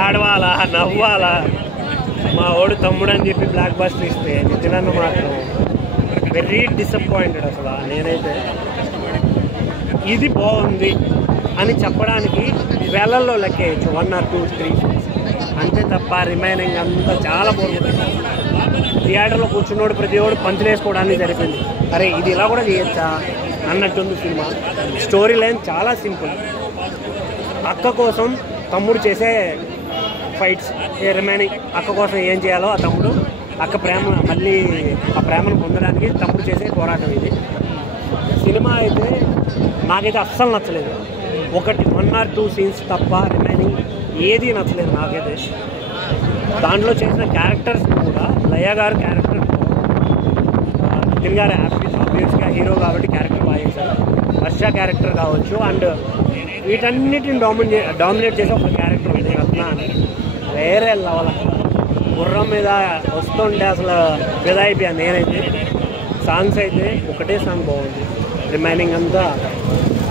ఏడవాలా నవ్వాలా మా ఓడు తమ్ముడు అని చెప్పి బ్లాక్ బస్టర్ ఇస్తే నితిన్ మాత్రం వెరీ డిసప్పాయింటెడ్. అసలు నేనైతే ఇది బాగుంది అని చెప్పడానికి వేలల్లో లెక్కేయచ్చు 1 or 2, 3 అంతే తప్ప రిమైనింగ్ అంతా చాలా బాగుంటుంది. థియేటర్లో కూర్చున్నోడు ప్రతి ఓడు పంచులు వేసుకోవడానికి సరిపోయింది. అరే ఇది ఇలా కూడా చేయొచ్చా అన్నట్టుంది సినిమా. స్టోరీ లైన్ చాలా సింపుల్. అక్క కోసం తమ్ముడు చేసే ఫైట్స్, రిమైనింగ్ అక్క కోసం ఏం చేయాలో ఆ తమ్ముడు అక్క ప్రేమ మళ్ళీ ఆ ప్రేమను పొందడానికి తమ్ముడు చేసే పోరాటం ఇది. సినిమా అయితే నాకైతే అస్సలు నచ్చలేదు. 1 or 2 సీన్స్ తప్ప రిమైనింగ్ ఏది నచ్చలేదు నాకైతే. దాంట్లో చేసిన క్యారెక్టర్స్ కూడా లయ గారు క్యారెక్టర్, నితిన్ గారు ఆబ్వియస్గా హీరో కాబట్టి క్యారెక్టర్ బాగా చేశారు. వర్ష క్యారెక్టర్ కావచ్చు అండ్ వీటన్నిటిని డామినేట్ చేసే ఒక క్యారెక్టర్ ఉంది రత్న అని. వేరే లెవెల్. గుర్రం మీద వస్తుంటే అసలు ఫిదా అయిపోయాను నేనైతే. సాంగ్స్ అయితే ఒకటే సాంగ్ బాగుంది, రిమైనింగ్ అంతా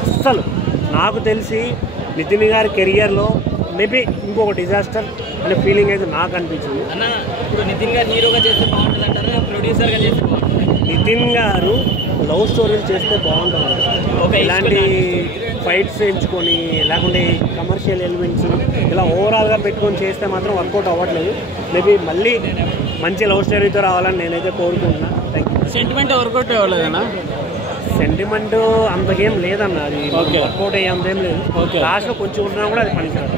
అస్సలు నాకు తెలిసి నితిన్ గారి కెరియర్లో మేబీ ఇంకొక డిజాస్టర్ అనే ఫీలింగ్ అయితే నాకు అనిపించింది. అన్న ఇప్పుడు నితిన్ గారు హీరోగా చేస్తే బాగుంటుంది అంటారా, ప్రొడ్యూసర్గా చేస్తే బాగుంటుంది? నితిన్ గారు లవ్ స్టోరీలు చేస్తే బాగుంటుంది. ఇలాంటి ఫైట్స్ ఎంచుకొని లేకుంటే కమర్షియల్ ఎలిమెంట్స్ ఇలా ఓవరాల్గా పెట్టుకొని చేస్తే మాత్రం వర్కౌట్ అవ్వట్లేదు. మేబీ మళ్ళీ మంచి లవ్ స్టోరీతో రావాలని నేనైతే కోరుకుంటున్నాను. సెంటిమెంట్ వర్కౌట్ అవ్వలేదన్నా? సెంటిమెంట్ అంతకేం లేదన్న, అది వర్కౌట్ అయ్యే అంతేం లేదు. లాస్ట్లో కొంచెం ఉన్నా కూడా అది పనికిరాదు.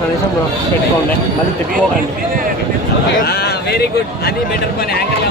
కనీసం పెట్టుకోండి, మళ్ళీ తిప్పుకోకండి. వెరీ గుడ్, అది బెటర్ పని. యాంకర్